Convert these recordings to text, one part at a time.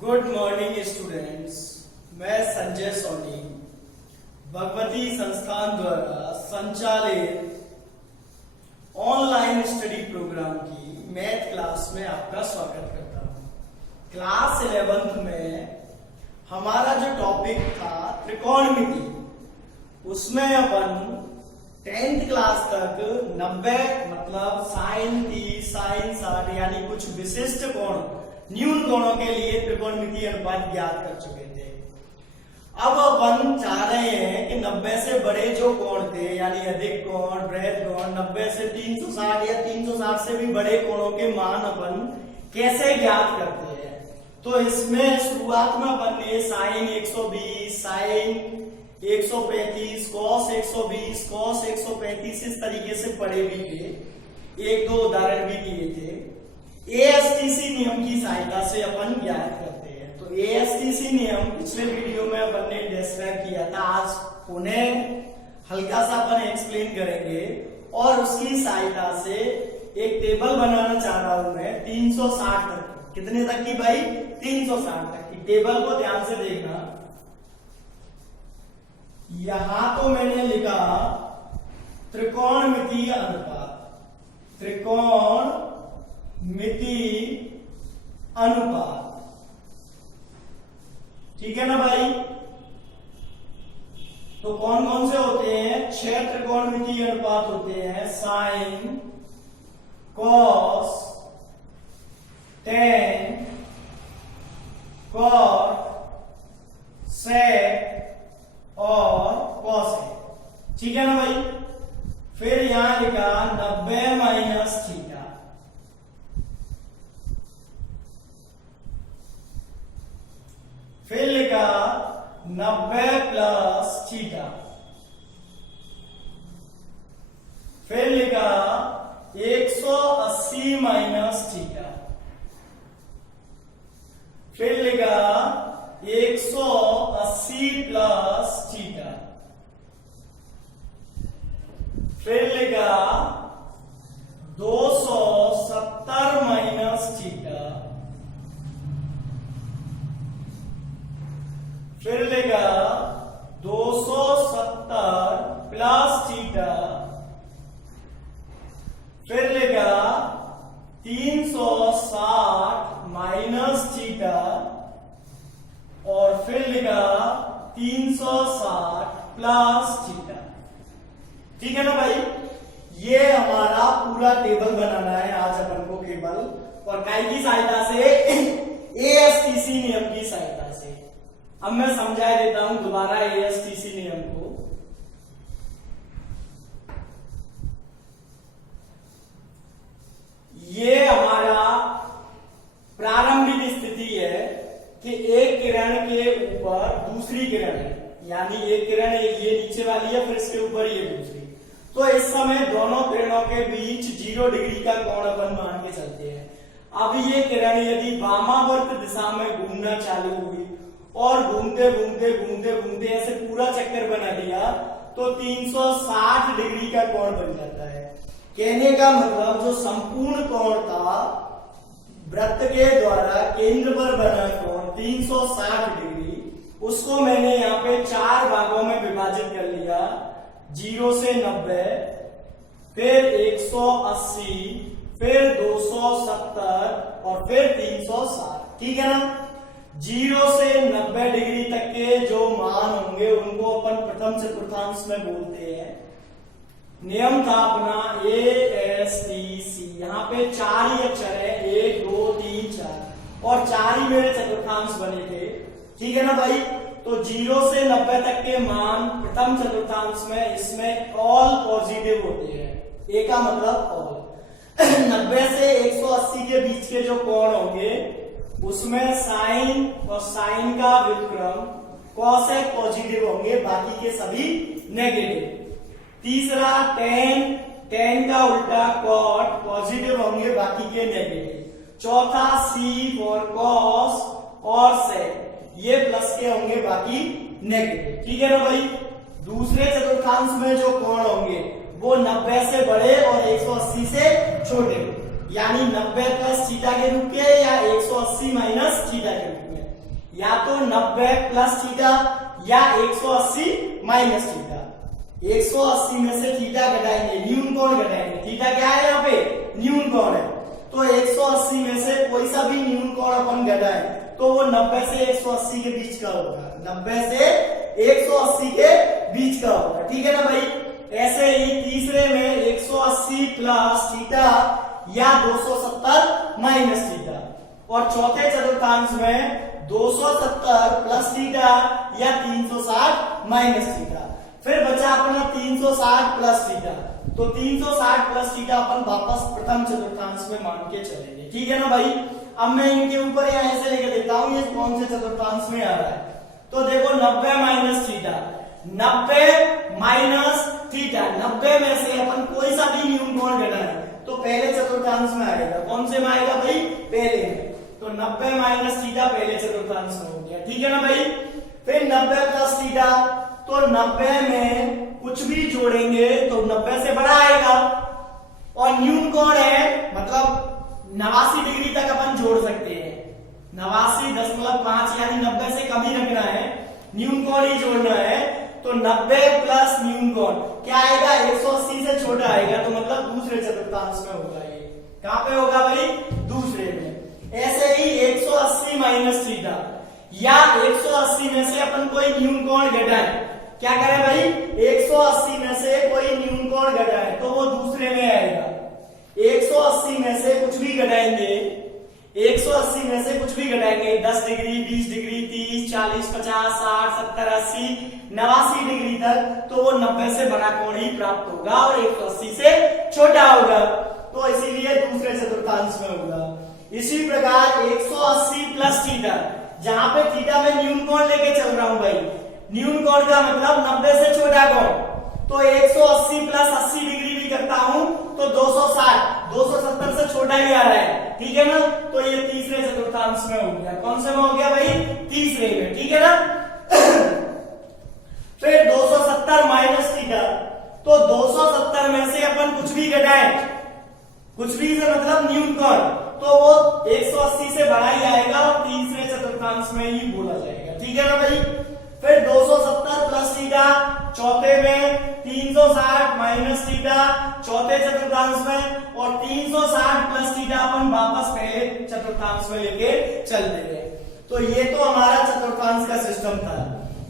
Good morning students. मैं संजय सोनी भगवती संस्थान द्वारा संचालित ऑनलाइन स्टडी प्रोग्राम की मैथ क्लास में आपका स्वागत करता हूं। क्लास 11th में हमारा जो टॉपिक था त्रिकोणमिति, उसमें अपन 10th क्लास तक 90 मतलब साइन 30 साइन 60 यानी कुछ विशिष्ट कोण न्यून कोणों के लिए त्रिकोणमितीय अनुपात ज्ञात कर चुके थे। अब अपन चाह रहे हैं कि 90 से बड़े जो कोण थे यानी अधिक कोण, बृहद कोण, 90 से 360 या 360 से भी बड़े कोणों के मान अपन कैसे ज्ञात करते हैं। तो इसमें शुरुआत में अपन ने साइन 120, साइन 135, कॉस 120, कॉस 135 इस तरीके से पढ़े भी थे, एक दो उदाहरण भी किए थे। एएसटीसी नियम की सहायता से अपन ज्ञात करते हैं। तो एएसटीसी नियम पिछले वीडियो में अपन ने डिस्क्राइब किया था, आज उन्हें हल्का सा अपन एक्सप्लेन करेंगे और उसकी सहायता से एक टेबल बनाना चाह रहा हूं मैं 360 तक। कितने तक की भाई? 360 तक की। टेबल को ध्यान से देखना। यहां तो मैंने लिखा त्रिकोणमितीय अनुपात, त्रिकोण मिति अनुपात, ठीक है ना भाई। तो कौन कौन से होते हैं? 6 त्रिकोणमितीय अनुपात होते हैं, साइन, कॉस, टेन, कॉट, सेक और कॉसेक, ठीक है ना भाई। फिर यहां लिखा 90 माइनस थीटा, फिर लिखा 90 प्लस थीटा, फिर लिखा 180 माइनस थीटा, फिर लिखा 180 प्लस थीटा, फिर लिखा 270 माइनस थीटा, फिर लेगा 270 प्लस थीटा, फिर लेगा 360 माइनस थीटा और फिर लेगा 360 प्लस थीटा, ठीक है ना भाई। ये हमारा पूरा टेबल बनाना है आज अपन को केवल, और काय की सहायता से? एएसटीसी नियम की सहायता से। अब मैं समझा देता हूं दोबारा एएसटीसी नियम को। ये हमारा प्रारंभिक स्थिति है कि एक किरण के ऊपर दूसरी किरण है, यानी एक किरण ये नीचे वाली है, फिर इसके ऊपर ये दूसरी। तो इस समय दोनों किरणों के बीच 0 डिग्री का कोण अपन मान के चलते हैं। अब ये किरण यदि वामावर्त दिशा में घूमना चालू हुई और घूमते घूमते घूमते घूमते ऐसे पूरा चक्कर बना दिया तो 360 डिग्री का कोण बन जाता है। कहने का मतलब जो संपूर्ण कोण था वृत्त के द्वारा केंद्र पर बना कोण 360 डिग्री, उसको मैंने यहाँ पे 4 भागों में विभाजित कर लिया। 0 से 90, फिर 180, फिर 270 और फिर 360, ठीक है ना। 0 से 90 डिग्री तक के जो मान होंगे उनको अपन प्रथम चतुर्थांश में बोलते हैं। नियम था अपना एएसटीसी। यहाँ पे 4 ही अक्षर है, 1 2 3 4 और 4 ही मेरे चतुर्थांश बने थे, ठीक है ना भाई। तो 0 से 90 तक के मान प्रथम चतुर्थांश में इसमें ऑल पॉजिटिव होते हैं। ए का मतलब ऑल। 90 से 180 के बीच के जो कोण होंगे उसमें साइन और साइन का व्युत्क्रम कॉसेक पॉजिटिव होंगे, बाकी के सभी नेगेटिव। तीसरा टेन, टेन का उल्टा कॉट पॉजिटिव होंगे, बाकी के नेगेटिव। चौथा सी फॉर कॉस और सेक, ये प्लस के होंगे, बाकी नेगेटिव, ठीक है ना भाई। दूसरे चतुर्थांश में जो कोण होंगे वो 90 से बड़े और 180 से छोटे, यानी 90 प्लस थीटा के रूप के या 180 माइनस थीटा के रूप में। या तो 90 प्लस थीटा या 180 माइनस थीटा। 180 में से थीटा घटाएंगे, न्यून कोण घटाएंगे। थीटा क्या है यहाँ पे? न्यून कोण है। तो 180 में से कोई सा भी न्यून कोण अपन घटाए तो वो 90 से 180 के बीच का होगा। 90 से 180 के बीच का होगा, ठीक है ना भाई। ऐसे ही तीसरे में 180 प्लस थीटा या 270 माइनस थीटा, और चौथे चतुर्थांश में 270 प्लस थीटा या 360 माइनस थीटा। फिर बचा अपना 360 प्लस थीटा, तो 360 प्लस थीटा अपन वापस प्रथम चतुर्थांश में मान के चलेंगे, ठीक है ना भाई। अब मैं इनके ऊपर यहाँ ऐसे लेके देखता हूँ ये कौन से चतुर्थांश में आ रहा है। तो देखो 90 माइनस थीटा, 90 माइनस थीटा, 90 में से अपन कोई सा भी न्यून कोण घटाए तो पहले चतुर्थांश में आएगा। कौन से में आएगा भाई? पहले में। तो 90 माइनस थीटा पहले चतुर्थांश में हो गया, ठीक है ना भाई। फिर 90 प्लस थीटा, तो 90 में कुछ भी जोड़ेंगे तो 90 से बड़ा आएगा, और न्यून कोण है मतलब 89 डिग्री तक अपन जोड़ सकते हैं। 89.5 यानी 90 से कम ही रखना है, न्यून कोण ही जोड़ना है। तो 90 प्लस न्यून कोण क्या आएगा? 180 से छोटा आएगा, तो मतलब दूसरे चतुर्थांश में होगा। ये कहां पे होगा भाई? दूसरे में। ऐसे ही 180 माइनस थीटा या 180 में से अपन कोई न्यून कोण घटाए, क्या करें भाई? 180 में से कोई न्यून कोण घटाए तो वो दूसरे में आएगा। 180 में से कुछ भी घटाएंगे, 180 में से कुछ भी घटाएंगे 10 डिग्री, 20 डिग्री, 30, 40, 50, 60, 70, 80, 89 डिग्री तक, तो वो 90 से बड़ा कोण ही प्राप्त होगा और 180 से छोटा होगा, तो इसीलिए दूसरे चतुर्थांश में होगा। इसी प्रकार 180 प्लस थीटा, जहां पे थीटा में न्यून कोण लेके चल रहा हूं भाई, न्यून कोण का मतलब 90 से छोटा कोण, तो 180 प्लस 80 डिग्री भी करता हूं तो 260, 270 से छोटा ही आ रहा है, ठीक है ना। तो ये तीसरे चतुर्थांश में हो गया। कौन से में हो गया भाई? तीसरे में, ठीक है ना। फिर 270 माइनस थीटा, तो 270 में से अपन कुछ भी घटाए, कुछ भी से मतलब न्यून कोण, तो वो 180 से बड़ा ही आएगा और तीसरे चतुर्थांश में ही बोला जाएगा, ठीक है ना भाई। फिर 270 प्लस थीटा चौथे में, 360 माइनस थीटा चौथे चतुर्थांश में, और 360 प्लस थीटा अपन वापस पहले चतुर्थांश में लेके चलते हैं। तो ये तो हमारा चतुर्थांश का सिस्टम था।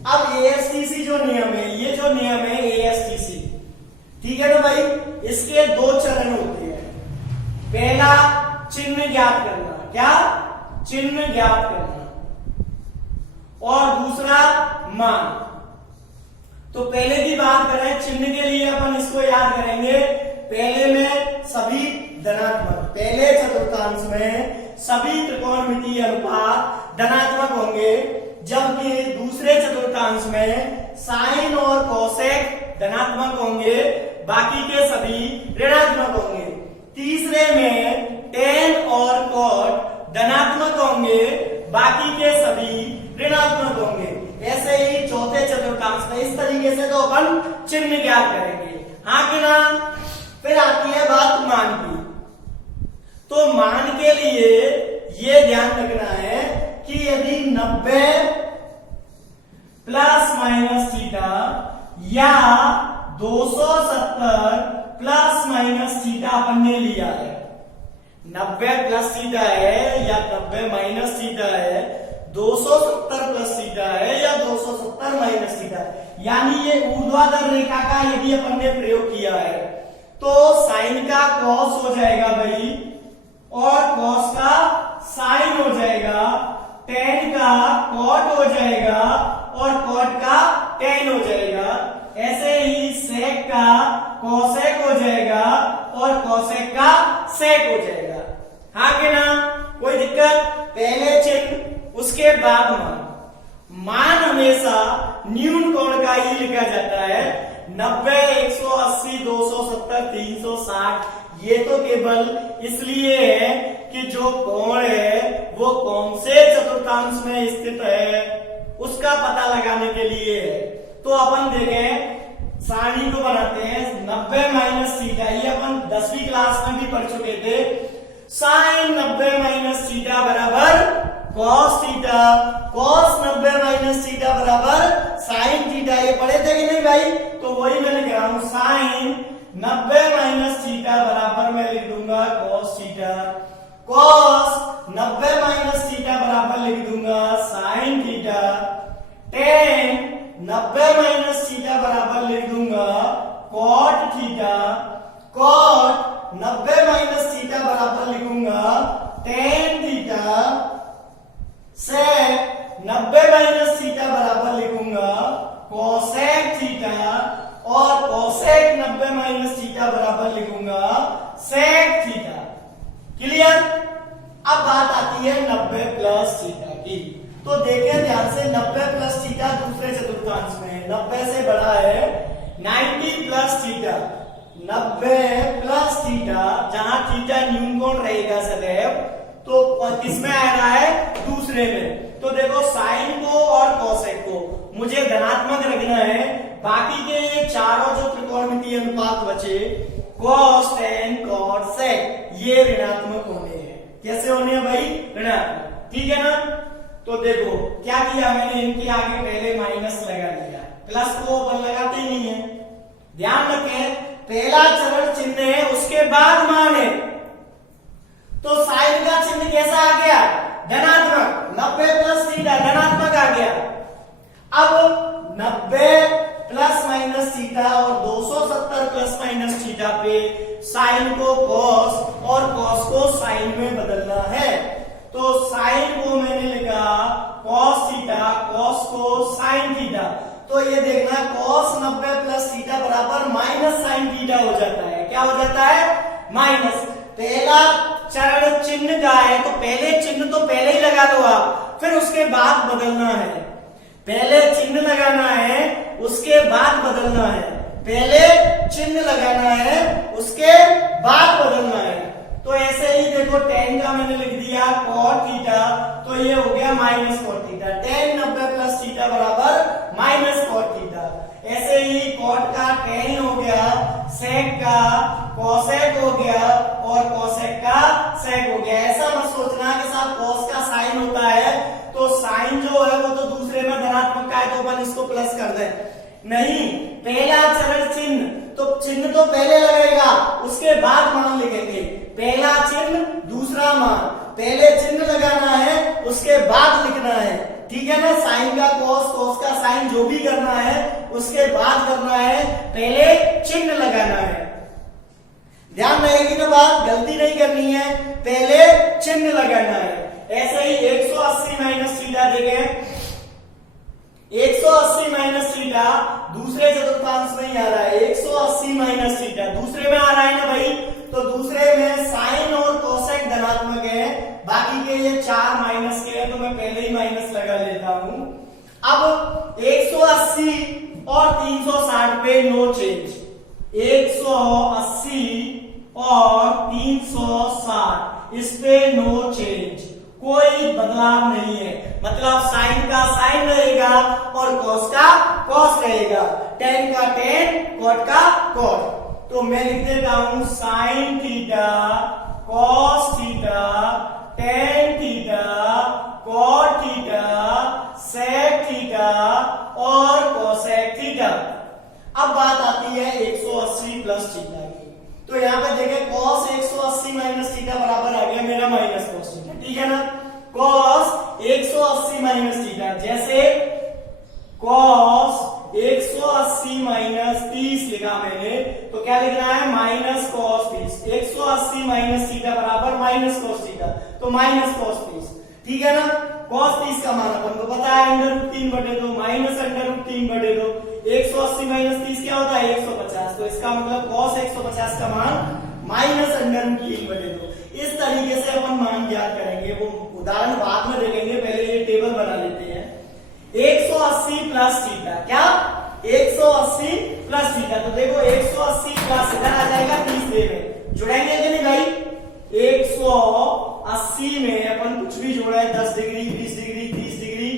अब एएसटीसी जो नियम है, ये जो नियम है एएसटीसी, ठीक है ना भाई, इसके दो चरण होते हैं। पहला चिन्ह ज्ञात करना, क्या? चिन्ह ज्ञात करना, और दूसरा मान। तो पहले की बात करें चिन्ह के लिए अपन इसको याद करेंगे। पहले में सभी धनात्मक, पहले चतुर्थांश में सभी त्रिकोणमितीय अनुपात धनात्मक होंगे, जबकि दूसरे चतुर्थांश में साइन और कोसेक धनात्मक होंगे, बाकी के सभी ऋणात्मक होंगे। तीसरे में टेन और कॉट धनात्मक होंगे, बाकी के सभी ऋणात्मक होंगे। ऐसे ही चौथे चतुर्थांश में इस तरीके से तो अपन चिन्ह ज्ञात करेंगे, हाँ कि ना। फिर आती है बात मान की। तो मान के लिए ये ध्यान रखना है कि यदि 90 प्लस माइनस थीटा या 270 प्लस माइनस थीटा अपन ने लिया है, 90 प्लस थीटा है या 90 माइनस थीटा है, 270 प्लस थीटा है या 270 माइनस थीटा, यानी ये ऊर्ध्वाधर रेखा का यदि अपन ने प्रयोग किया है तो साइन का कॉस हो जाएगा भाई, और कॉस का साइन हो जाएगा, टेन का कॉट हो जाएगा और कॉट का टेन हो जाएगा। ऐसे ही सेक का कोसेक हो जाएगा और कोसेक का सेक हो जाएगा, हाँ कि ना। कोई दिक्कत? पहले चिन्ह उसके बाद मान। मान हमेशा न्यून कोण का ही लिखा जाता है। 90, 180, 270, 360 ये तो केवल इसलिए है कि जो कोण है वो कौन से चतुर्थांश में स्थित है उसका पता लगाने के लिए है। तो अपन देखें, सारणी को बनाते हैं। 90 माइनस थीटा, ये अपन 10वीं क्लास में भी पढ़ चुके थे। साइन 90 माइनस थीटा बराबर cos theta, cos 90 minus theta बराबर साइन थीटा। ये पढ़े थे कि नहीं भाई? तो वही मैं लिख रहा हूं, साइन 90 माइनस थीटा बराबर मैं लिख दूंगा cos theta, cos 90 minus theta बराबर लिख दूंगा sine theta, tan 90 minus theta बराबर लिख दूंगा cot theta, cot 90 minus theta बराबर लिखूंगा tan theta, sec 90 minus theta बराबर लिखूंगा कोसेक थीटा, और कोसेक 90 माइनस थीटा बराबर लिखूंगा सेक थीटा। क्लियर? अब बात आती है 90 प्लस थीटा की। तो देखें ध्यान से, 90 प्लस थीटा दूसरे चतुर्थांश में है, 90 से बड़ा है 90 प्लस थीटा, 90 प्लस थीटा, जहां थीटा न्यून कोण रहेगा सदैव, तो किसमें आ रहा है? दूसरे में। तो देखो साइन को और कोसेक को मुझे धनात्मक रखना है, बाकी के ये चारों जो त्रिकोणमितीय अनुपात बचे, कॉस, टेन, कॉट, सेक, ये ऋणात्मक होने हैं। कैसे होने हैं भाई? ऋणात्मक। ठीक है ना? तो देखो क्या किया मैंने, इनके आगे पहले माइनस लगा दिया, प्लस को अपन लगाते ही नहीं है। ध्यान रखें, पहला चरण चिन्ह है, उसके बाद मान है, तो साइन का चिन्ह कैसा आ गया? धनात्मक। 90 प्लस थीटा धनात्मक आ गया। अब 90 प्लस माइनस थीटा और 270 प्लस माइनस थीटा पे साइन को कॉस और कॉस को साइन में बदलना है। तो साइन को मैंने लिखा कॉस थीटा, कॉस को साइन थीटा। तो ये देखना, कॉस 90 प्लस थीटा बराबर माइनस साइन थीटा हो जाता है। क्या हो जाता है? माइनस। पहला चरण चिन्ह का है, तो पहले चिन्ह तो पहले ही लगा दो आप, फिर उसके बाद बदलना है। पहले चिन्ह लगाना है, उसके बाद बदलना है। पहले चिन्ह लगाना है, उसके बाद बदलना है। तो ऐसे ही देखो, टेन का मैंने लिख दिया कॉट थीटा, तो ये हो गया minus cot theta. Tan 90 plus theta बराबर माइनस कॉट थीटा। ऐसे ही कॉट का टेन हो गया, सेक का कोसेक हो गया, और कोसेक का सेक हो गया। ऐसा मत सोचना कि साहब कॉस का साइन होता है तो साइन जो है वो तो दूसरे में धनात्मक का है, तो अपन इसको प्लस कर दें। नहीं, पहला चरण चिन्ह, तो चिन्ह तो पहले लगेगा, उसके बाद मान लिखेंगे। पहला चिन्ह दूसरा मान, पहले चिन्ह लगाना है, उसके बाद लिखना है। ठीक है ना? साइन का कॉस, कॉस का साइन, जो भी करना है उसके बाद करना है, पहले चिन्ह लगाना है। ध्यान रहेगी ना बात, गलती नहीं करनी है, पहले चिन्ह लगाना है। ऐसे ही 180 माइनस थीटा देखें, 180 माइनस थीटा दूसरे चतुर्थांश में ही आ रहा है। 180 माइनस थीटा दूसरे में आ रहा है ना भाई, तो दूसरे में साइन और कोसेक धनात्मक है, बाकी के ये चार माइनस के हैं, तो मैं पहले ही माइनस लगा लेता हूं। अब 180 और 360 पे नो चेंज, 180 और 360 इस पे नो चेंज, कोई बदलाव नहीं है। मतलब साइन का साइन रहेगा और कॉस का कॉस रहेगा, टेन का टेन, कॉट का कॉट। तो मैं लिख देता हूं sine theta, cos theta, tan theta, cot theta, sec theta और कोसेक थीटा। अब बात आती है 180 प्लस थीटा की। तो यहाँ पे देखें, कॉस 180 माइनस थीटा बराबर आ गया मेरा माइनस कॉस थीटा। ठीक है ना? कॉस 180 माइनस थीटा, जैसे कॉस 180 माइनस 30 लिखा मैंने, तो क्या लिखना है? Minus cos 30। 180 माइनस थीटा बराबर माइनस कॉस थीटा, तो माइनस कॉस 30। ठीक है ना? कॉस 30 का मान अपन को पता है, √3/2 माइनस √3/2। 180 माइनस 30 क्या होता है? 150। तो इसका मतलब कॉस 150 का मान माइनस √3/2। इस तरीके से अपन मान ज्ञात करेंगे, वो उदाहरण बाद में देखेंगे, पहले ये टेबल बना लेते हैं। 180 प्लस थीटा, क्या? 180 प्लस थीटा। तो देखो 180 प्लस इधर आ जाएगा 30 में, जुड़ेंगे कि नहीं भाई? 180 में अपन कुछ भी जोड़ा है, 10 degree, 20 degree, 30 degree,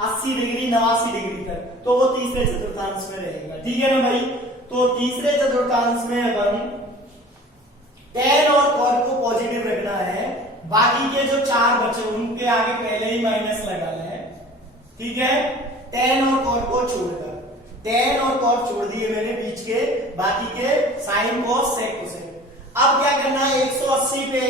80 degree, 89 degree तक, तो वो तीसरे चतुर्थांश में रहेगा। ठीक है ना भाई? तो तीसरे चतुर्थांश में अपन टेन और कॉट को पॉजिटिव रखना है, बाकी के जो 4 बचे उनके आगे पहले ही माइनस लगा लें, ठीक है। tan और cot को छोड़कर, tan और cot छोड़ दिए मैंने बीच के, बाकी के sin cos sec cosec। अब क्या करना है, 180 पे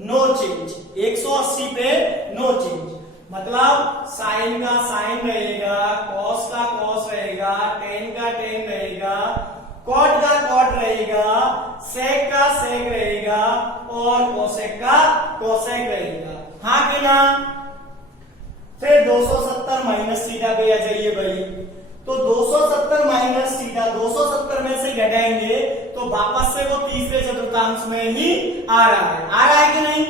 नो चेंज, 180 पे नो चेंज, मतलब साइन का साइन रहेगा, कॉस का कॉस रहेगा, टेन का टेन रहेगा, कॉट का कॉट रहेगा, सेक का सेक रहेगा और कोसेक का कोसेक रहेगा, हाँ कि ना। फिर 270 माइनस थीटा पे आ जाइए भाई, तो 270 माइनस थीटा 270 में से घटाएंगे तो वापस से वो तीसरे चतुर्थांश में ही आ रहा है कि नहीं।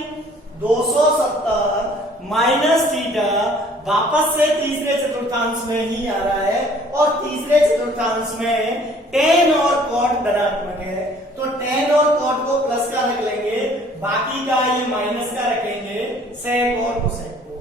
270 माइनस थीटा वापस से तीसरे चतुर्थांश में ही आ रहा है और तीसरे चतुर्थांश में टेन और कॉट धनात्मक है, तो टेन और कॉट को प्लस का रख लेंगे, बाकी का ये माइनस का रखेंगे, सेक और कोसेक को।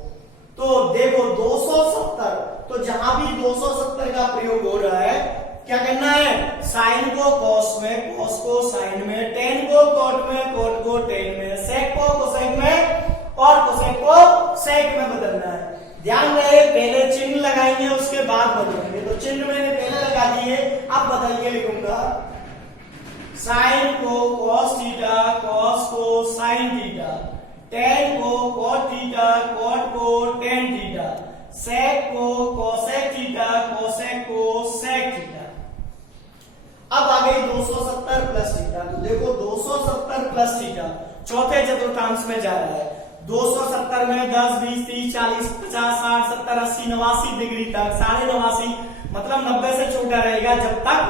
तो देखो 270, तो जहां भी 270 का प्रयोग हो रहा है क्या करना है, साइन को कॉस में, कॉस को साइन में, टेन को कॉट में, कॉट को टेन में, सेक को कोसेक में और कोसेक को सेक में बदलना है। ध्यान रहे पहले चिन्ह लगाएंगे उसके बाद बदलेंगे, तो चिन्ह मैंने पहले लगा दिए, अब बदल के लिखूंगा, साइन को कॉस थीटा, कॉस को साइन थीटा, टेन को कॉट थीटा, कॉट को टेन थीटा, सेक को कोसेक थीटा, कोसेक को सेक थीटा। अब आ गई 270 प्लस थीटा, तो देखो 270 प्लस थीटा चौथे चतुर्थांश में जा रहा है। 270 में 10, 20, 30, 40, 50, 60, 70, 80, 89 डिग्री तक, 89.5 मतलब 90 से छोटा रहेगा, जब तक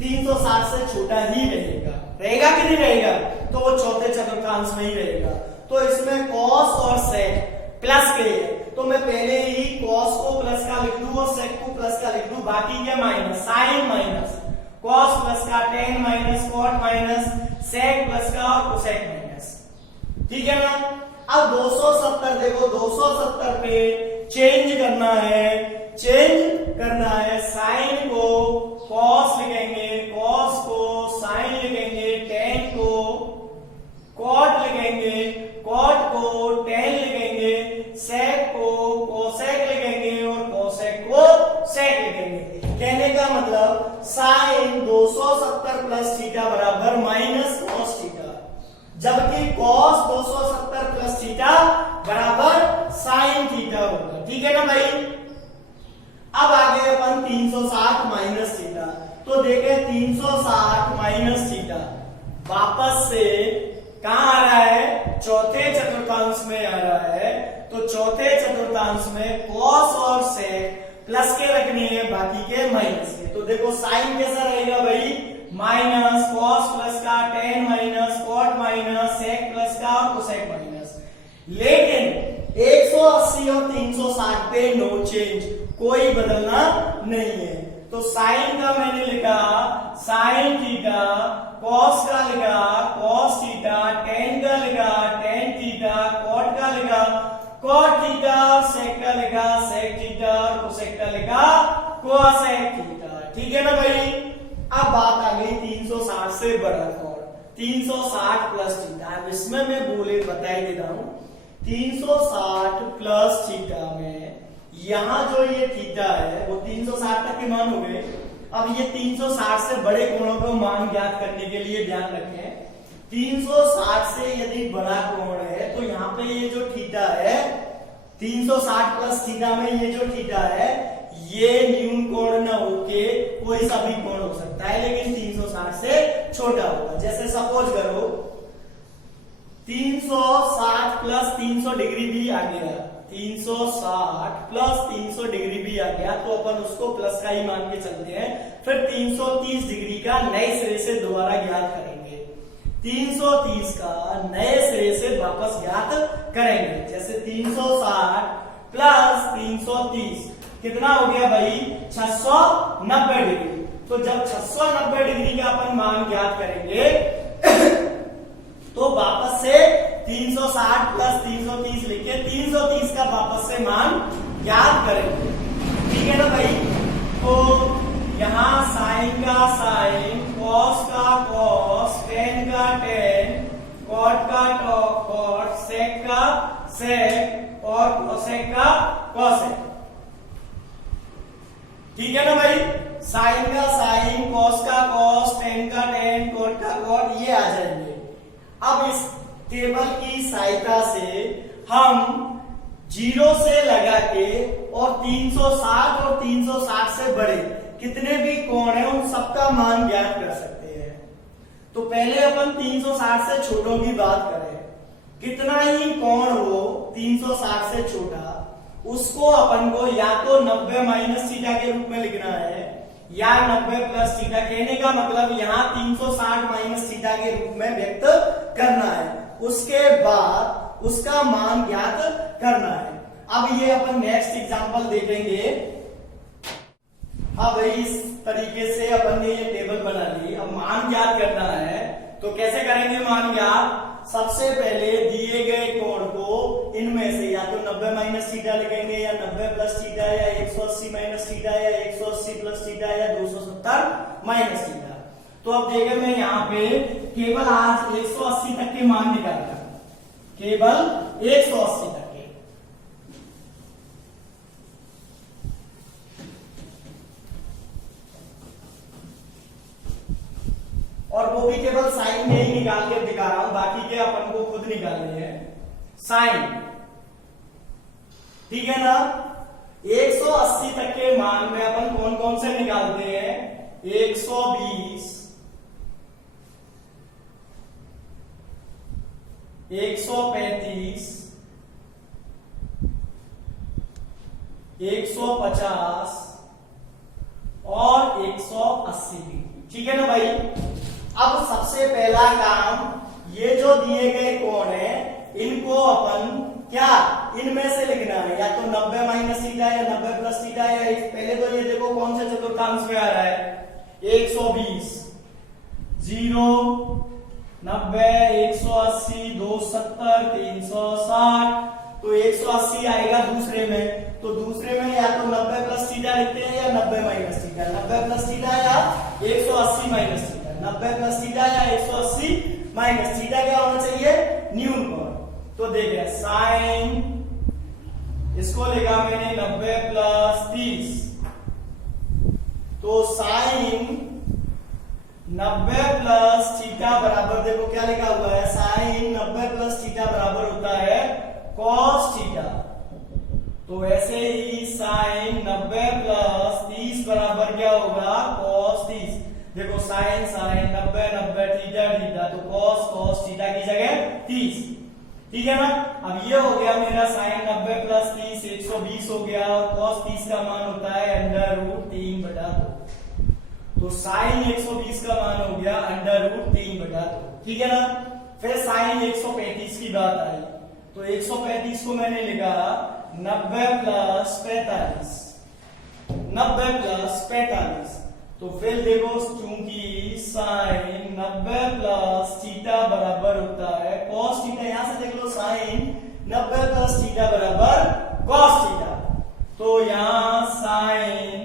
360 से छोटा ही रहेगा, रहेगा कि नहीं रहेगा, तो वो चौथे चतुर्थांश में ही रहेगा। तो इसमें कॉस और सेक प्लस के है, तो मैं पहले ही कॉस को प्लस का लिख दूं और सेक को प्लस का लिख दूं, बाकी के minus, sine minus, cos plus का, tan minus, cot minus, sec plus का और कोसेक माइनस, ठीक है ना। अब 270 देखो 270 पे चेंज करना है, चेंज करना है, साइन को कॉस लिखेंगे, कॉस को साइन लिखेंगे, टेन को कॉट लिखेंगे, कॉट को टेन लिखेंगे, सेक को कोसेक लिखेंगे और कोसेक को सेक लिखेंगे। कहने का मतलब साइन 270 प्लस थीटा बराबर माइनस कॉस थीटा, जबकि कॉस 270 प्लस थीटा बराबर साइन थीटा होगा, ठीक है ना भाई। अब आगे अपन 360 माइनस थीटा, तो देखें 360 माइनस थीटा वापस से कहां आ रहा है, चौथे चतुर्थांश में आ रहा है, तो चौथे चतुर्थांश में कॉस और सेक प्लस के रखने हैं, बाकी के माइनस के। तो देखो साइन कैसा रहेगा भाई, माइनस कॉस प्लस का, tan minus, cot minus, sec plus का और कोसेक माइनस। लेकिन 180 और 360 पे नो चेंज, कोई बदलना नहीं है। तो साइन का मैंने लिखा साइन थीटा, कॉस का लिखा कॉस थीटा, टेन का लिखा टेन थीटा, कॉट का लिखा कॉट थीटा, सेक का लिखा सेक थीटा और कोसेक का लिखा कोसेक थीटा, ठीक है ना भाई। अब बात आ गई 360 से बड़ा कोण, 360 प्लस थीटा। अब इसमें मैं बोले बता ही देता हूं, 360 प्लस थीटा में यहां जो ये थीटा है वो 360 तक के मान हो गए। अब ये 360 से बड़े कोणों को मान ज्ञात करने के लिए ध्यान रखें, 360 से यदि बड़ा कोण है तो यहाँ पे ये जो थीटा है 360 प्लस थीटा में ये जो थीटा है ये न्यून कोण न होके कोई सा भी कोण हो सकता है, लेकिन 360 से छोटा होगा। जैसे सपोज करो 360 प्लस 300 डिग्री भी आ गया, 360 प्लस 300 डिग्री भी आ गया, तो अपन उसको प्लस का ही मान के चलते हैं। फिर 330 डिग्री का नए सिरे से दोबारा ज्ञात करेंगे, 330 का नए सिरे से वापस ज्ञात करेंगे। जैसे 360 प्लस 330 कितना हो गया भाई, 690 डिग्री। तो जब 690 डिग्री का अपन मान ज्ञात करेंगे तो वापस से 360 प्लस 330 लिखे 330 का वापस से मान ज्ञात करेंगे, ठीक है ना भाई। तो यहां साइन का साइन, कॉस का कॉस, टेन का टेन, कॉट का कॉट, सेक का सेक और कोसेक का कोसेक। ठीक है ना भाई, साइन का साइन, कॉस का कॉस, टेन का टेन, कोट का कोट, ये आ जाएंगे। अब इस टेबल की सहायता से हम 0 से लगा के और 360 और 360 से बड़े कितने भी कोण हैं उन सबका मान ज्ञात कर सकते हैं। तो पहले अपन 360 से छोटों की बात करें, कितना ही कोण हो 360 से छोटा उसको अपन को या तो 90 माइनस थीटा के रूप में लिखना है या 90 प्लस थीटा। कहने का मतलब यहाँ 360 माइनस थीटा के रूप में व्यक्त करना है, उसके बाद उसका मान ज्ञात करना है। अब ये अपन नेक्स्ट एग्जांपल देखेंगे। हाँ भाई, इस तरीके से अपन ने ये टेबल बना ली। अब मान ज्ञात करना है तो कैसे करेंगे मान ज्ञात? सबसे पहले दिए गए कोण को इनमें से या तो 90 माइनस थीटा लिखेंगे या 90 प्लस थीटा या 180 माइनस थीटा या 180 प्लस थीटा या 270 माइनस थीटा। तो अब देखिए मैं यहाँ पे केवल आज 180 तक के मान निकाल रहा हूं, केवल 180 तक के। और वो भी केवल साइन में ही निकाल के दिखा रहा हूं, बाकी के अपन को खुद निकालने हैं साइन। ठीक है ना, 180 तक के मान में अपन कौन कौन से निकालते हैं? 120, 135, 150 और 180। ठीक है ना भाई। अब सबसे पहला काम, ये जो दिए गए कोण है इनको अपन क्या इनमें से लिखना है, या तो 90 माइनस थीटा या 90 प्लस थीटा या पहले तो ये देखो कौन से चतुर्थांश में आ रहा है। 120, 0, 90, 180, 270, 360, तो 180 आएगा दूसरे में। तो दूसरे में या तो 90 प्लस थीटा लिखते हैं या 90 माइनस थीटा, 90 प्लस थीटा या 180 माइनस थीटा, 90 प्लस थीटा या 180 माइनस थीटा। क्या होना चाहिए? न्यून कोण। तो देखिए साइन, इसको लिखा मैंने 90 प्लस 30, तो साइन 90 प्लस थीटा बराबर, देखो क्या लिखा हुआ है, साइन 90 प्लस थीटा बराबर होता है कॉस थीटा। तो ऐसे ही साइन 90 प्लस 30 बराबर क्या होगा? कॉस 30। देखो साइन साइन 90 90 थीटा थीटा, तो कॉस कॉस थीटा की जगह 30। ठीक है ना। अब ये हो गया मेरा साइन 90 प्लस 30 120 हो गया, और कॉस 30 का मान होता है √3/2। तो साइन 120 का मान हो गया √3/2। ठीक है ना। फिर साइन 135 की बात आई, तो 135 को मैंने लिखा 90 प्लस 45, 90 प्लस 45। तो फिर देखो चूंकि साइन 90 प्लस थीटा बराबर होता है कॉस थीटा, यहां से देख लो साइन 90 प्लस थीटा बराबर कॉस थीटा। तो यहां साइन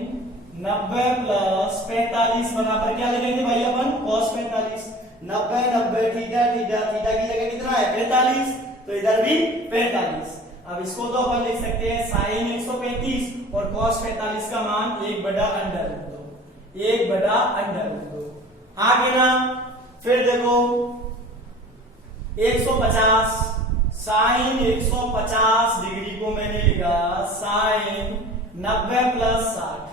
90 प्लस 45 बराबर क्या लिखेंगे भाई अपन? कॉस 45। 90 90 थीटा थीटा, थीटा की जगह कितना है? 45, तो इधर भी 45। अब इसको तो अपन लिख सकते हैं साइन 135 और कॉस 45 का मान 1/√2, 1/√2। आगे ना फिर देखो 150, साइन 150 डिग्री को मैंने लिखा साइन 90 प्लस 60।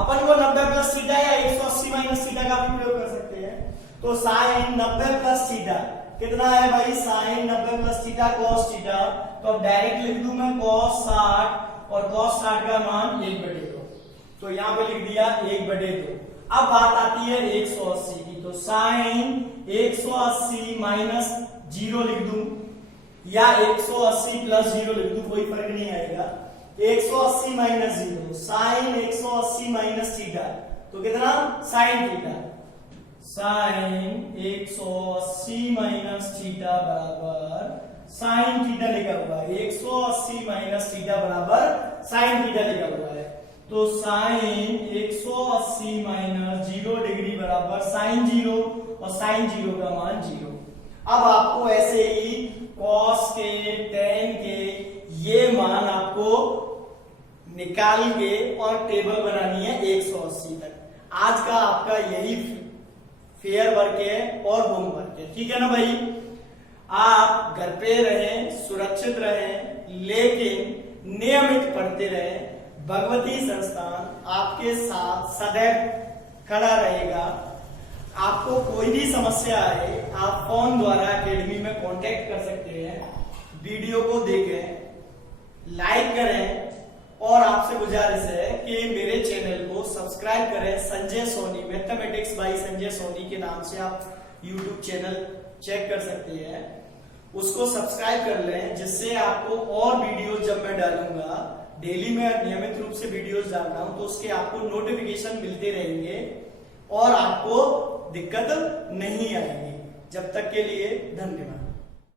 अपन को 90 प्लस थीटा या 180 माइनस थीटा का भी प्रयोग कर सकते हैं। तो साइन 90 प्लस थीटा कितना है भाई? Sine 90 plus theta cos theta. तो अब डायरेक्ट लिख दूं मैं cos 60, और cos 60 का मान 1/2, तो यहां पे लिख दिया 1/2। अब बात आती है 180 की, तो साइन 180 माइनस 0 लिख दूं या 180 प्लस 0 लिख दूं, कोई फर्क नहीं आएगा। 180 माइनस 0, साइन 180 माइनस थीटा, तो कितना? Sine theta. Sine 180 minus theta बराबर साइन थीटा लिखा हुआ है, 180 माइनस थीटा बराबर साइन थीटा लिखा हुआ है। तो साइन 180 माइनस 0 डिग्री बराबर साइन 0, और साइन 0 का मान 0। अब आपको ऐसे ही कॉस के, टेन के ये मान आपको निकाल के और टेबल बनानी है 180 तक। आज का आपका यही फेयर वर्क है और होमवर्क है, ठीक है ना भाई। आप घर पे रहें, सुरक्षित रहें, लेकिन नियमित पढ़ते रहें। भगवती संस्थान आपके साथ सदैव खड़ा रहेगा। आपको कोई भी समस्या आए आप फोन द्वारा एकेडमी में कांटेक्ट कर सकते हैं। वीडियो को देखें, लाइक करें और आपसे गुजारिश है कि मेरे चैनल को सब्सक्राइब करें। संजय सोनी, मैथमेटिक्स बाय संजय सोनी के नाम से आप यूट्यूब चैनल चेक कर सकते हैं, उसको सब्सक्राइब कर लें, जिससे आपको और वीडियो जब मैं डालूंगा, डेली में नियमित रूप से वीडियोस डाल रहा हूं, तो उसके आपको नोटिफिकेशन मिलते रहेंगे और आपको दिक्कत नहीं आएगी। जब तक के लिए धन्यवाद।